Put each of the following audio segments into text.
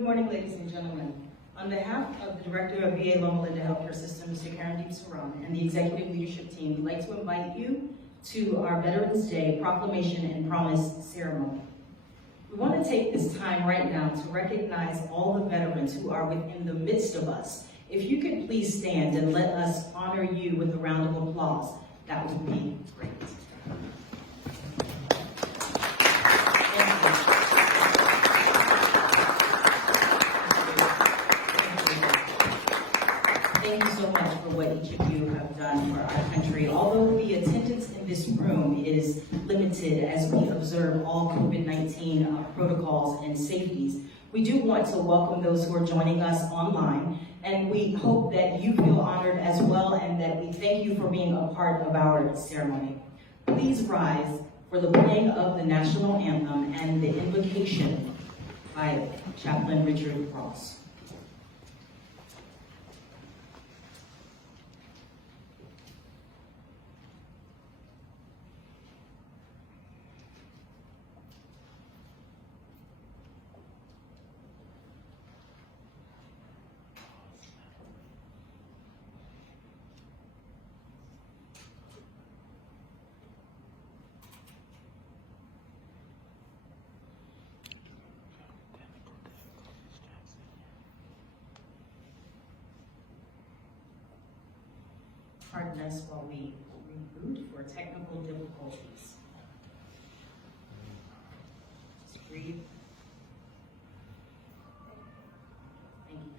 Good morning, ladies and gentlemen. On behalf of the Director of VA Loma Linda Healthcare System, Mr. Karandeep Saran, and the Executive Leadership Team, we'd like to invite you to our Veterans Day Proclamation and Promise Ceremony. We want to take this time right now to recognize all the veterans who are within the midst of us. If you could please stand and let us honor you with a round of applause, that would be great. Thank you so much for what each of you have done for our country. Although the attendance in this room is limited as we observe all COVID-19 protocols and safeties, we do want to welcome those who are joining us online, and we hope that you feel honored as well and that we thank you for being a part of our ceremony. Please rise for the playing of the national anthem and the invocation by Chaplain Richard Ross. Pardon us while we reboot for technical difficulties. Just breathe. Thank you.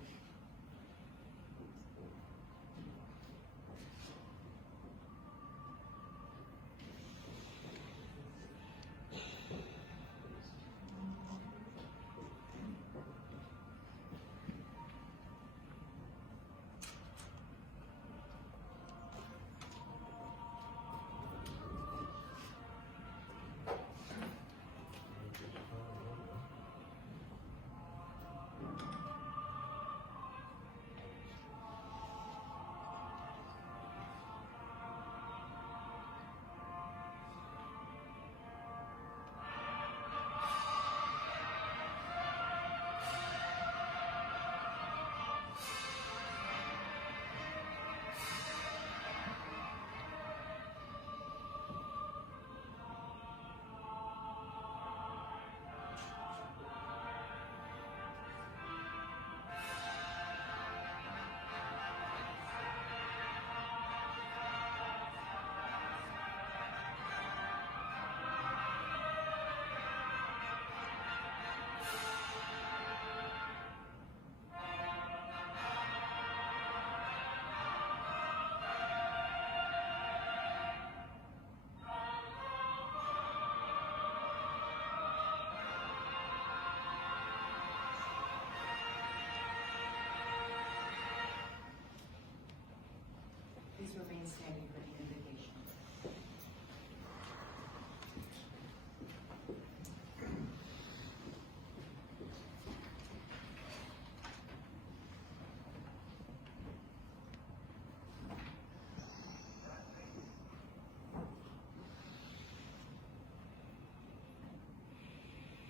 Please remain standing for the invocation.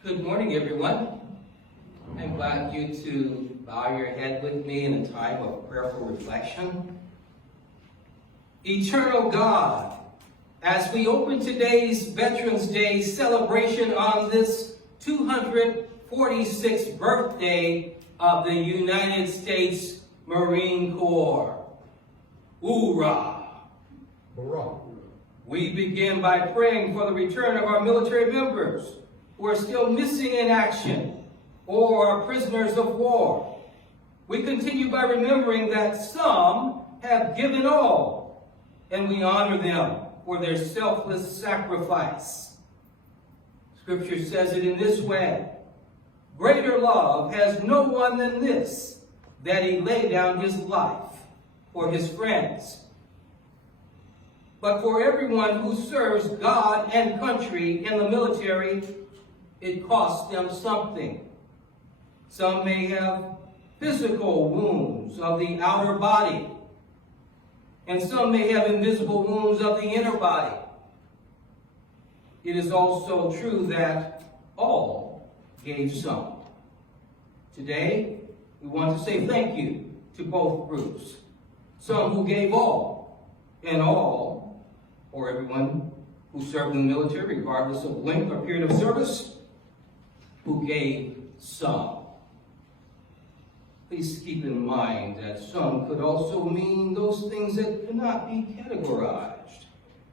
Good morning, everyone. I invite you to bow your head with me in a time of prayerful reflection. Eternal God, as we open today's Veterans Day celebration on this 246th birthday of the United States Marine Corps, hoorah! Hurrah. We begin by praying for the return of our military members who are still missing in action or are prisoners of war. We continue by remembering that some have given all, and we honor them for their selfless sacrifice. Scripture says it in this way: greater love has no one than this, that he lay down his life for his friends. But for everyone who serves God and country in the military, it costs them something. Some may have physical wounds of the outer body, and some may have invisible wounds of the inner body. It is also true that all gave some. Today, we want to say thank you to both groups. Some who gave all, and all, or everyone who served in the military, regardless of length or period of service, who gave some. Please keep in mind that some could also mean those things that cannot be categorized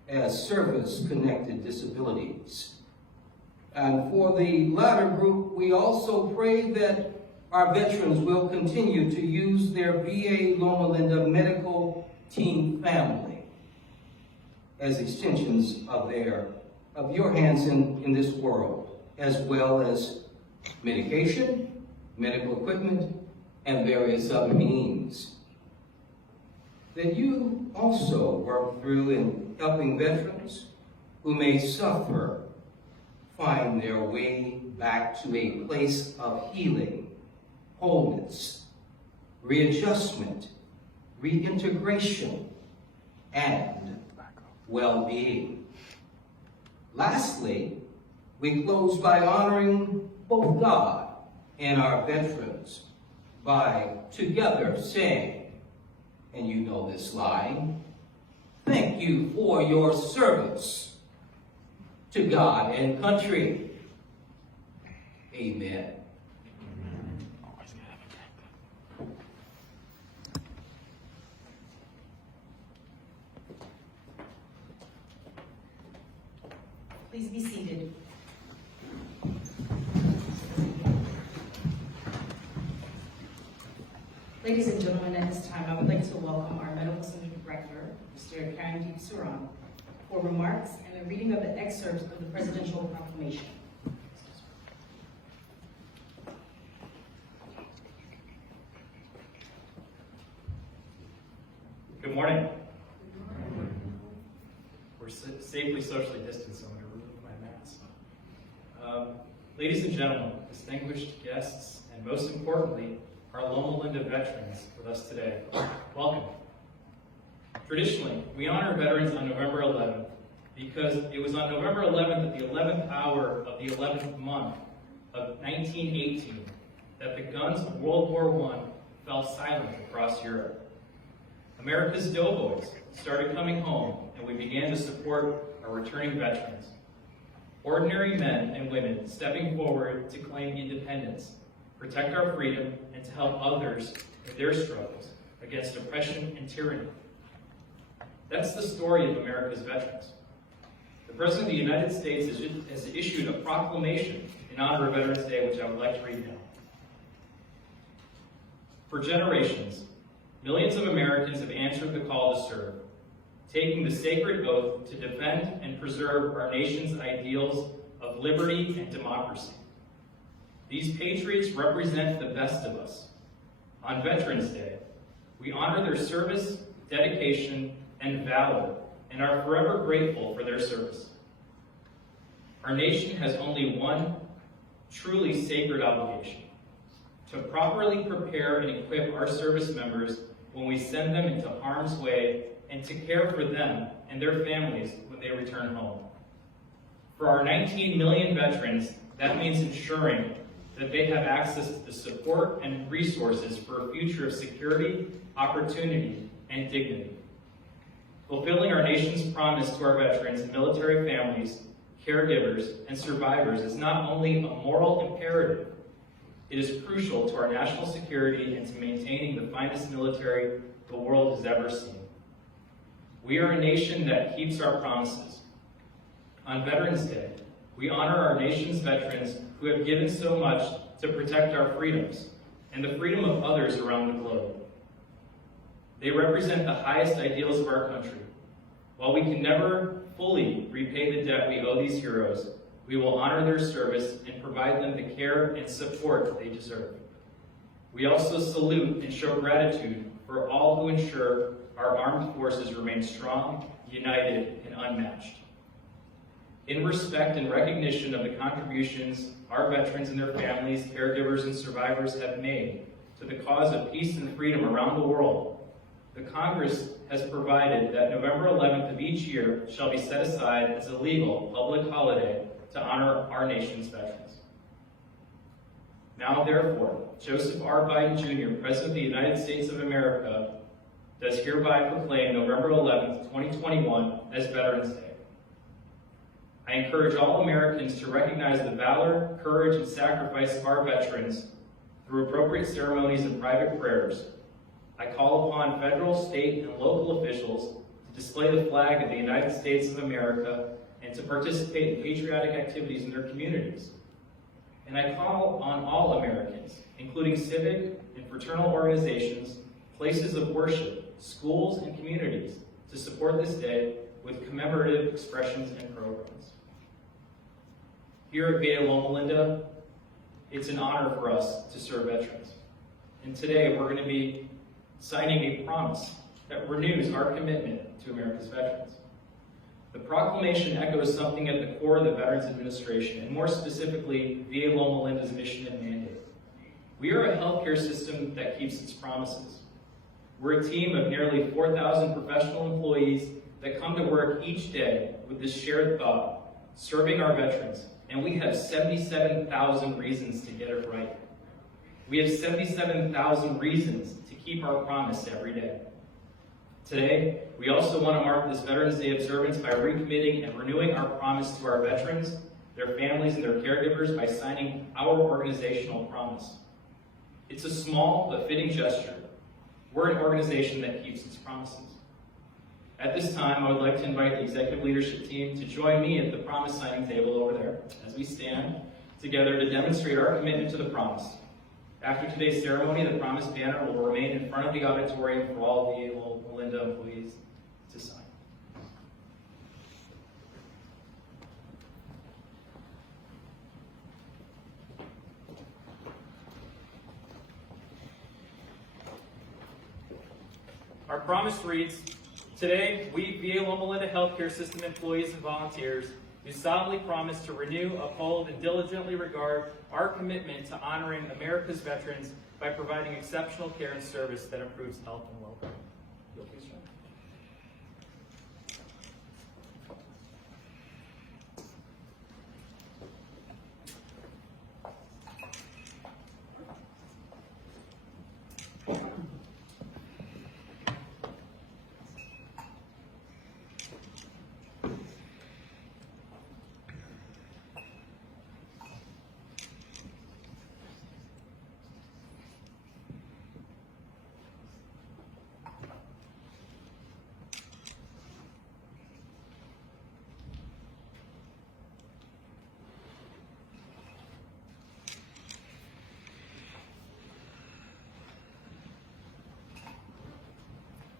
as service-connected disabilities. And for the latter group, we also pray that our veterans will continue to use their VA Loma Linda medical team family as extensions of your hands in this world, as well as medication, medical equipment, and various other means. That you also work through in helping veterans who may suffer find their way back to a place of healing, wholeness, readjustment, reintegration, and well-being. Lastly, we close by honoring both God and our veterans by together saying, and you know this line, thank you for your service to God and country. Amen. Please be seated. Ladies and gentlemen, at this time, I would like to welcome our Medical Center Director, Mr. Karandeep Saran, for remarks and the reading of the excerpts of the Presidential Proclamation. Good morning. We're safely socially distanced, so I'm going to remove my mask. Ladies and gentlemen, distinguished guests, and most importantly, our Loma Linda veterans with us today, welcome. Traditionally, we honor veterans on November 11th because it was on November 11th at the 11th hour of the 11th month of 1918 that the guns of World War I fell silent across Europe. America's doughboys started coming home, and we began to support our returning veterans. Ordinary men and women stepping forward to claim independence, protect our freedom, and to help others in their struggles against oppression and tyranny. That's the story of America's veterans. The President of the United States has issued a proclamation in honor of Veterans Day, which I would like to read now. For generations, millions of Americans have answered the call to serve, taking the sacred oath to defend and preserve our nation's ideals of liberty and democracy. These patriots represent the best of us. On Veterans Day, we honor their service, dedication, and valor, and are forever grateful for their service. Our nation has only one truly sacred obligation: to properly prepare and equip our service members when we send them into harm's way, and to care for them and their families when they return home. For our 19 million veterans, that means ensuring that they have access to the support and resources for a future of security, opportunity, and dignity. Fulfilling our nation's promise to our veterans and military families, caregivers, and survivors is not only a moral imperative, it is crucial to our national security and to maintaining the finest military the world has ever seen. We are a nation that keeps our promises. On Veterans Day, we honor our nation's veterans who have given so much to protect our freedoms and the freedom of others around the globe. They represent the highest ideals of our country. While we can never fully repay the debt we owe these heroes, we will honor their service and provide them the care and support they deserve. We also salute and show gratitude for all who ensure our armed forces remain strong, united, and unmatched. In respect and recognition of the contributions our veterans and their families, caregivers, and survivors have made to the cause of peace and freedom around the world, the Congress has provided that November 11th of each year shall be set aside as a legal public holiday to honor our nation's veterans. Now therefore, Joseph R. Biden Jr., President of the United States of America, does hereby proclaim November 11th, 2021 as Veterans Day. I encourage all Americans to recognize the valor, courage, and sacrifice of our veterans through appropriate ceremonies and private prayers. I call upon federal, state, and local officials to display the flag of the United States of America and to participate in patriotic activities in their communities. And I call on all Americans, including civic and fraternal organizations, places of worship, schools, and communities, to support this day with commemorative expressions and programs. Here at VA Loma Linda, it's an honor for us to serve veterans. And today we're going to be signing a promise that renews our commitment to America's veterans. The proclamation echoes something at the core of the Veterans Administration, and more specifically, VA Loma Linda's mission and mandate. We are a healthcare system that keeps its promises. We're a team of nearly 4,000 professional employees that come to work each day with this shared thought, serving our veterans, and we have 77,000 reasons to get it right. We have 77,000 reasons to keep our promise every day. Today, we also want to mark this Veterans Day observance by recommitting and renewing our promise to our veterans, their families, and their caregivers by signing our organizational promise. It's a small but fitting gesture. We're an organization that keeps its promises. At this time, I would like to invite the executive leadership team to join me at the promise signing table over there as we stand together to demonstrate our commitment to the promise. After today's ceremony, the promise banner will remain in front of the auditorium for all VA Loma Linda employees to sign. Our promise reads, today, we VA Loma Linda Healthcare System employees and volunteers do solemnly promise to renew, uphold, and diligently regard our commitment to honoring America's veterans by providing exceptional care and service that improves health and well-being. You'll please join me.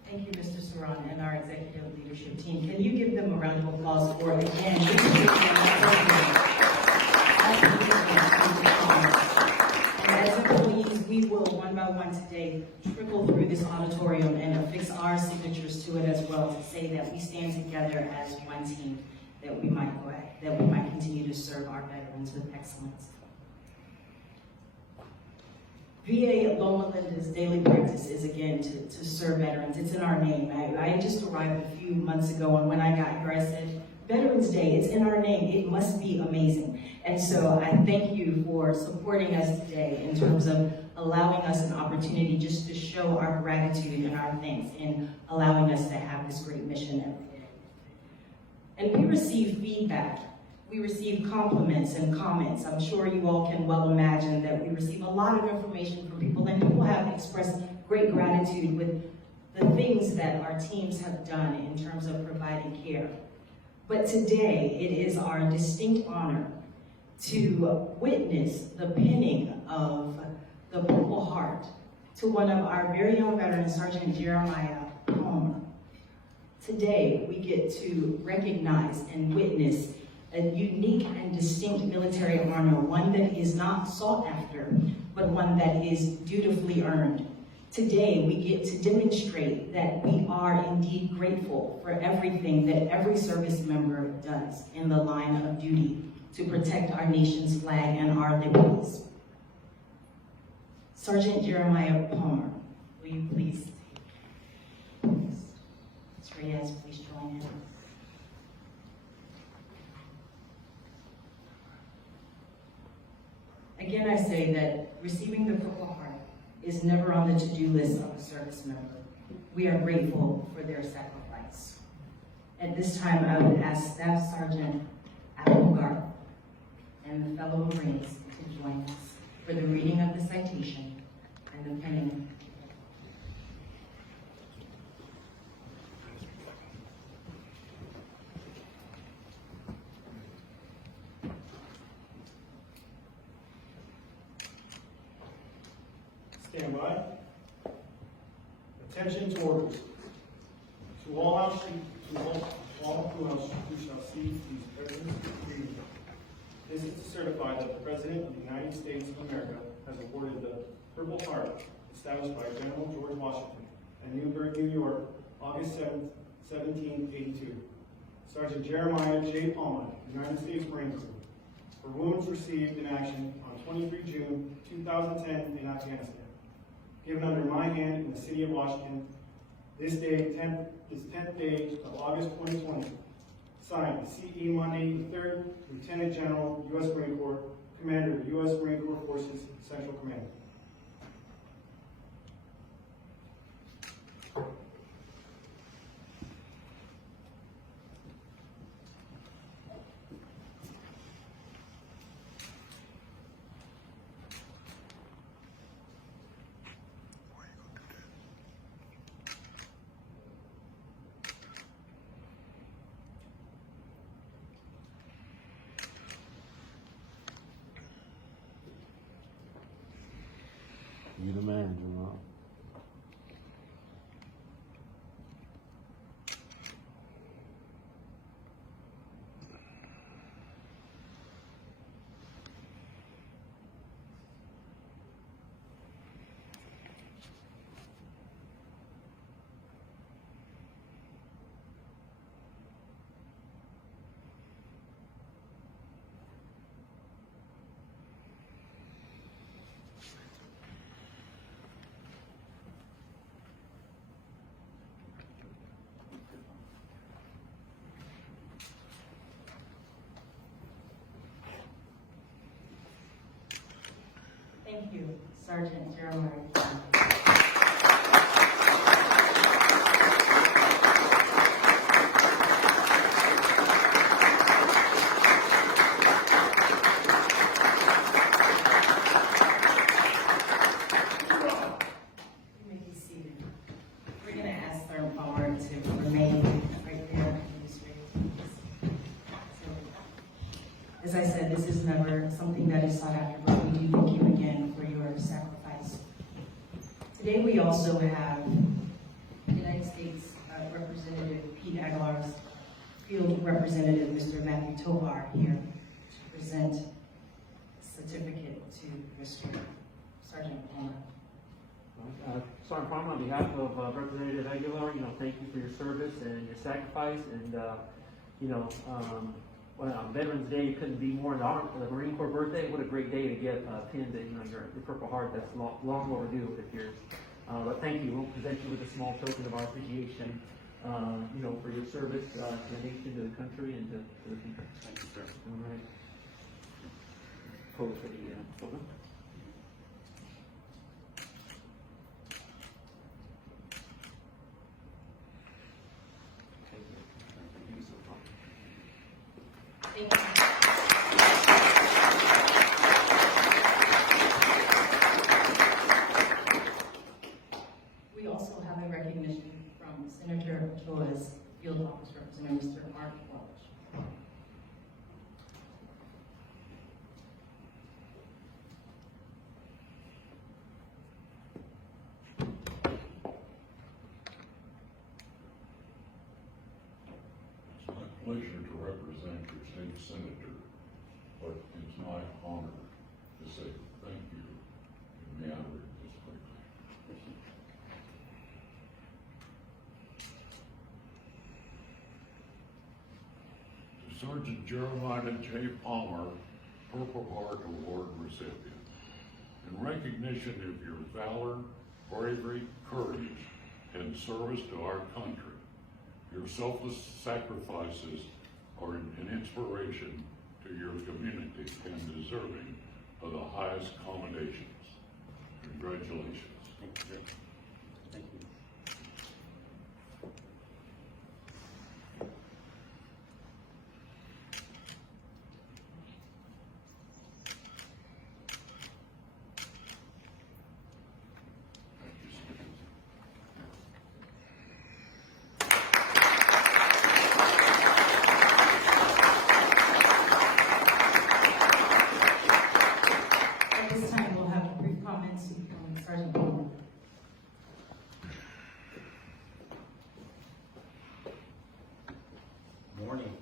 Thank you, Mr. Saran, and our executive leadership team. Can you give them a round of applause for, again, this is and as employees, we will, one by one today, trickle through this auditorium and affix our signatures to it as well to say that we stand together as one team, that we might continue to serve our veterans with excellence. VA Loma Linda's daily practice is, again, to serve veterans. It's in our name. I just arrived a few months ago, and when I got here, I said, Veterans Day, it's in our name. It must be amazing. And so I thank you for supporting us today in terms of allowing us an opportunity just to show our gratitude and our thanks in allowing us to have this great mission every day. And we receive feedback. We receive compliments and comments. I'm sure you all can well imagine that we receive a lot of information from people, and people have expressed great gratitude with the things that our teams have done in terms of providing care. But today, it is our distinct honor to witness the penning of the Purple Heart to one of our very own veterans, Sergeant Jeremiah Palmer. Today, we get to recognize and witness a unique and distinct military honor, one that is not sought after, but one that is dutifully earned. Today, we get to demonstrate that we are indeed grateful for everything that every service member does in the line of duty to protect our nation's flag and our liberties. Sergeant Jeremiah Palmer, will you please take this? Ms. Reyes, please join in. Again, I say that receiving the Purple Heart is never on the to-do list of a service member. We are grateful for their sacrifice. At this time, I would ask Staff Sergeant Adam Garth and the fellow Marines to join us for the reading of the citation and the penning. Stand by. Attention to orders. To all who shall see these presidents reading. This is to certify that the President of the United States of America has awarded the Purple Heart established by General George Washington in Newburgh, New York, August 7, 1782. Sergeant Jeremiah J. Palmer, United States Marine Corps, for wounds received in action on 23 June 2010 in Afghanistan. Given under my hand in the city of Washington, this day, 10th day of August 2020. Signed, C.E. Mundy III, Lieutenant General, U.S. Marine Corps, Commander, U.S. Marine Corps Forces, Central Command. You the man, Jamal. Thank you, Sergeant Jeremiah. You may be seated. We're going to ask Sergeant Palmer to remain right there in the street. As I said, this is never something that is sought after, but we do thank you again for your sacrifice. Today we also have United States Representative Pete Aguilar's field representative, Mr. Matthew Tovar, here to present a certificate to Mr. Sergeant Palmer. Sergeant Palmer, on behalf of Representative Aguilar, thank you for your service and your sacrifice, and on Veterans Day, it couldn't be more in honor of the Marine Corps birthday. What a great day to get pinned to your Purple Heart. That's long overdue with yours. But thank you. We'll present you with a small token of our appreciation, for your service to the nation, to the country, and to the people. Thank you, sir. All right. Pose for the photo. Thank you. We also have a recognition from Senator Ochoa's Field Office Representative, Mr. Mark Welch. It's my pleasure to represent your state senator, but it's my honor to say thank you in the honor of this quickly. To Sergeant Jeremiah J. Palmer, Purple Heart Award recipient, in recognition of your valor, bravery, courage, and service to our country. Your selfless sacrifices are an inspiration to your community and deserving of the highest commendations. Congratulations. Thank you, sir. Thank you. At this time, we'll have brief comments from Sergeant Palmer. Morning.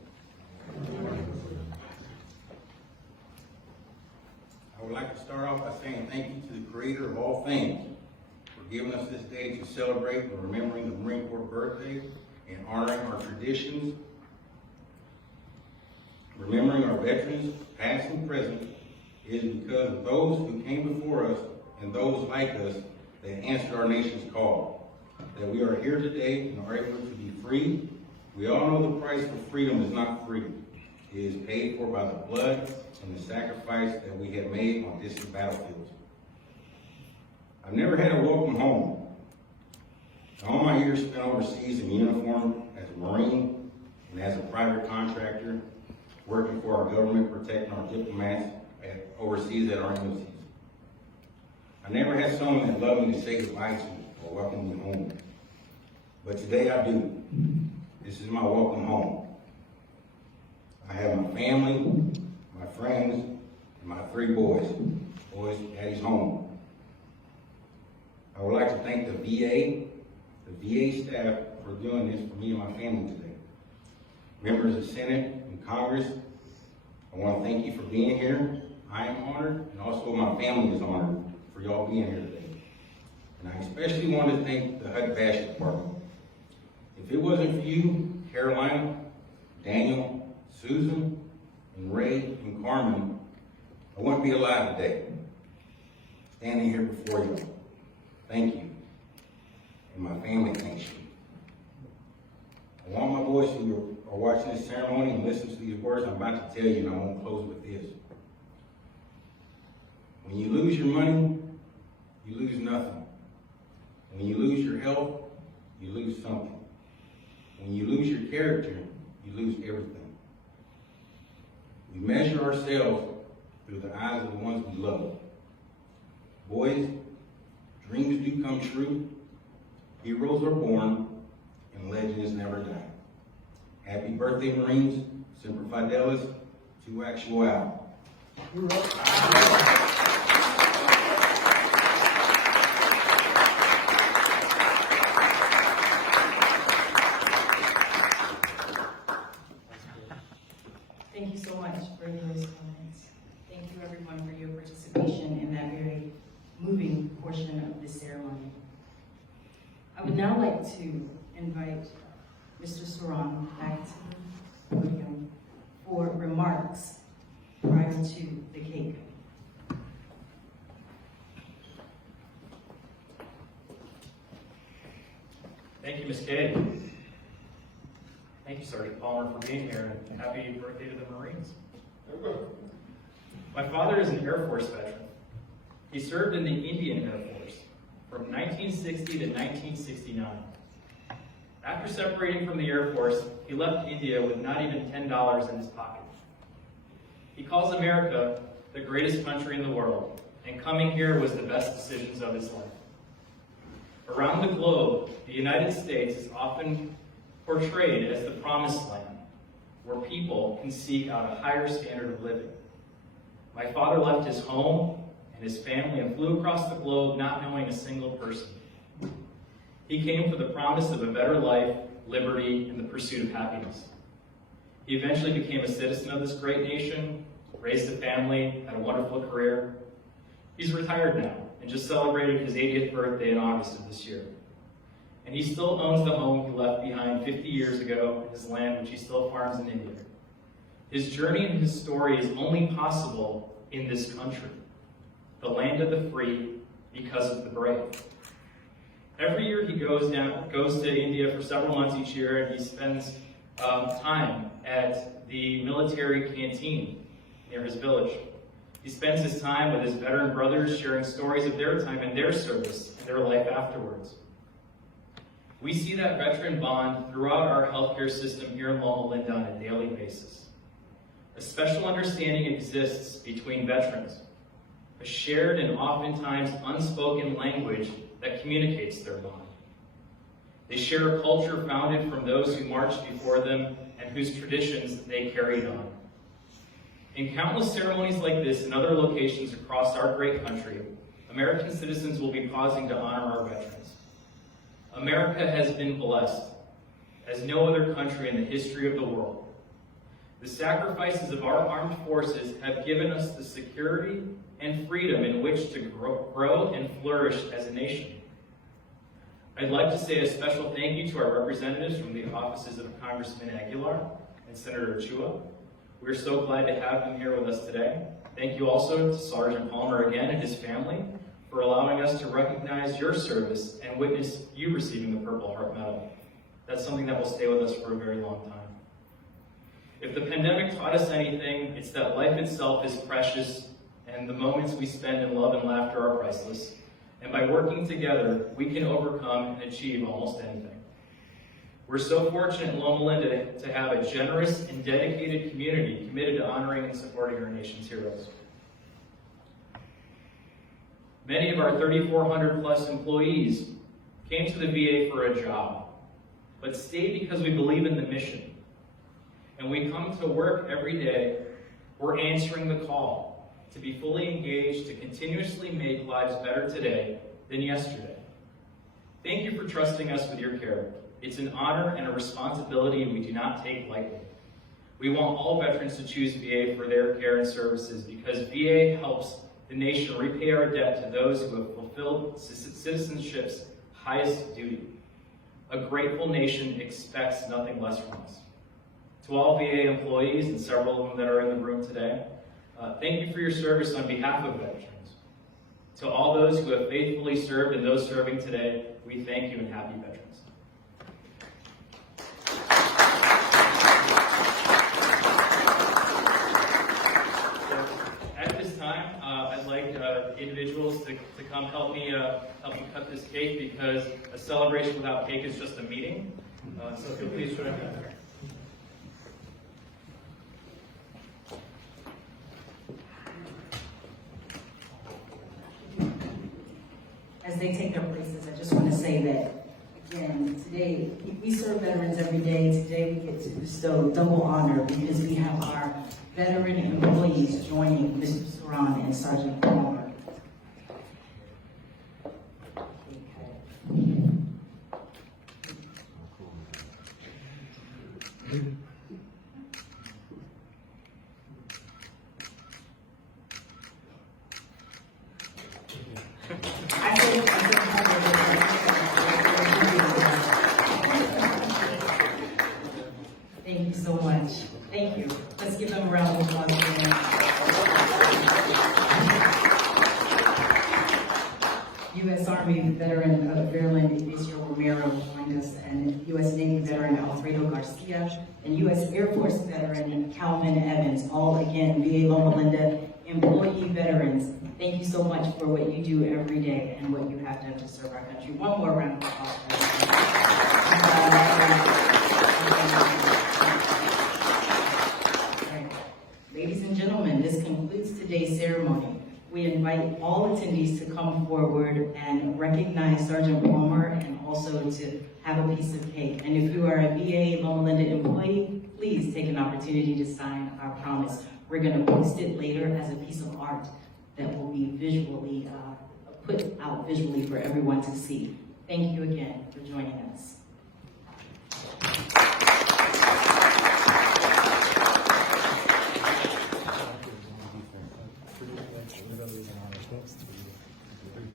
I would like to start off by saying thank you to the Creator of all things for giving us this day to celebrate and remembering the Marine Corps birthday and honoring our traditions, remembering our veterans, past and present, is because of those who came before us and those like us that answered our nation's call. That we are here today and are able to be free. We all know the price for freedom is not free. It is paid for by the blood and the sacrifice that we have made on distant battlefields. I've never had a welcome home. All my years spent overseas in uniform as a Marine and as a private contractor, working for our government, protecting our diplomats overseas at our embassies. I never had someone that loved me to say goodbye to or welcome me home. But today I do. This is my welcome home. I have my family, my friends, and my 3 boys. Boys, Daddy's home. I would like to thank the VA staff for doing this for me and my family today. Members of Senate and Congress, I want to thank you for being here. I am honored, and also my family is honored for y'all being here today. And I especially want to thank the HUD Bash Department. If it wasn't for you, Carolina, Daniel, Susan, and Ray, and Carmen, I wouldn't be alive today, standing here before you. Thank you. And my family thanks you. I want my boys who are watching this ceremony and listen to these words I'm about to tell you, and I won't close with this. When you lose your money, you lose nothing. When you lose your health, you lose something. When you lose your character, you lose everything. We measure ourselves through the eyes of the ones we love. Boys, dreams do come true, heroes are born, and legends never die. Happy birthday, Marines. Semper Fidelis, to actual. Thank you so much for those comments. Thank you everyone for your participation in that very moving portion of this ceremony. I would now like to invite Mr. Saran back to the podium for remarks prior to the cake. Thank you, Ms. Kay. Thank you, Sergeant Palmer, for being here, and happy birthday to the Marines. My father is an Air Force veteran. He served in the Indian Air Force from 1960 to 1969. After separating from the Air Force, he left India with not even $10 in his pocket. He calls America the greatest country in the world, and coming here was the best decisions of his life. Around the globe, the United States is often portrayed as the promised land, where people can seek out a higher standard of living. My father left his home and his family and flew across the globe not knowing a single person. He came for the promise of a better life, liberty, and the pursuit of happiness. He eventually became a citizen of this great nation, raised a family, had a wonderful career. He's retired now and just celebrated his 80th birthday in August of this year. And he still owns the home he left behind 50 years ago in his land, which he still farms in India. His journey and his story is only possible in this country, the land of the free, because of the brave. Every year he goes to India for several months each year, and he spends time at the military canteen near his village. He spends his time with his veteran brothers, sharing stories of their time and their service and their life afterwards. We see that veteran bond throughout our healthcare system here in Loma Linda on a daily basis. A special understanding exists between veterans, a shared and oftentimes unspoken language that communicates their bond. They share a culture founded from those who marched before them and whose traditions they carried on. In countless ceremonies like this and other locations across our great country, American citizens will be pausing to honor our veterans. America has been blessed as no other country in the history of the world. The sacrifices of our armed forces have given us the security and freedom in which to grow and flourish as a nation. I'd like to say a special thank you to our representatives from the offices of Congressman Aguilar and Senator Chua. We're so glad to have them here with us today. Thank you also to Sergeant Palmer again and his family for allowing us to recognize your service and witness you receiving the Purple Heart Medal. That's something that will stay with us for a very long time. If the pandemic taught us anything, it's that life itself is precious and the moments we spend in love and laughter are priceless. And by working together, we can overcome and achieve almost anything. We're so fortunate in Loma Linda to have a generous and dedicated community committed to honoring and supporting our nation's heroes. Many of our 3,400 plus employees came to the VA for a job, but stayed because we believe in the mission. And we come to work every day, we're answering the call to be fully engaged, to continuously make lives better today than yesterday. Thank you for trusting us with your care. It's an honor and a responsibility we do not take lightly. We want all veterans to choose VA for their care and services because VA helps the nation repay our debt to those who have fulfilled citizenship's highest duty. A grateful nation expects nothing less from us. To all VA employees, and several of them that are in the room today, thank you for your service on behalf of veterans. To all those who have faithfully served and those serving today, we thank you and happy veterans. At this time, I'd like individuals to come help me cut this cake because a celebration without cake is just a meeting. So if you'll please join me. As they take their places, I just want to say that, again, today, we serve veterans every day. Today we get to bestow double honor because we have our veteran employees joining Mr. Saran and Sergeant Palmer. Thank you so much. Thank you. Let's give them a round of applause. U.S. Army veteran of Maryland, Ignacio Romero joined us, and U.S. Navy veteran Alfredo Garcia, and U.S. Air Force veteran Calvin Evans, all again VA Loma Linda employee veterans. Thank you so much for what you do every day and what you have done to serve our country. One more round of applause. Ladies and gentlemen, this concludes today's ceremony. We invite all attendees to come forward and recognize Sergeant Palmer and also to have a piece of cake. And if you are a VA Loma Linda employee, please take an opportunity to sign our promise. We're going to post it later as a piece of art that will be visually put out visually for everyone to see. Thank you again for joining us.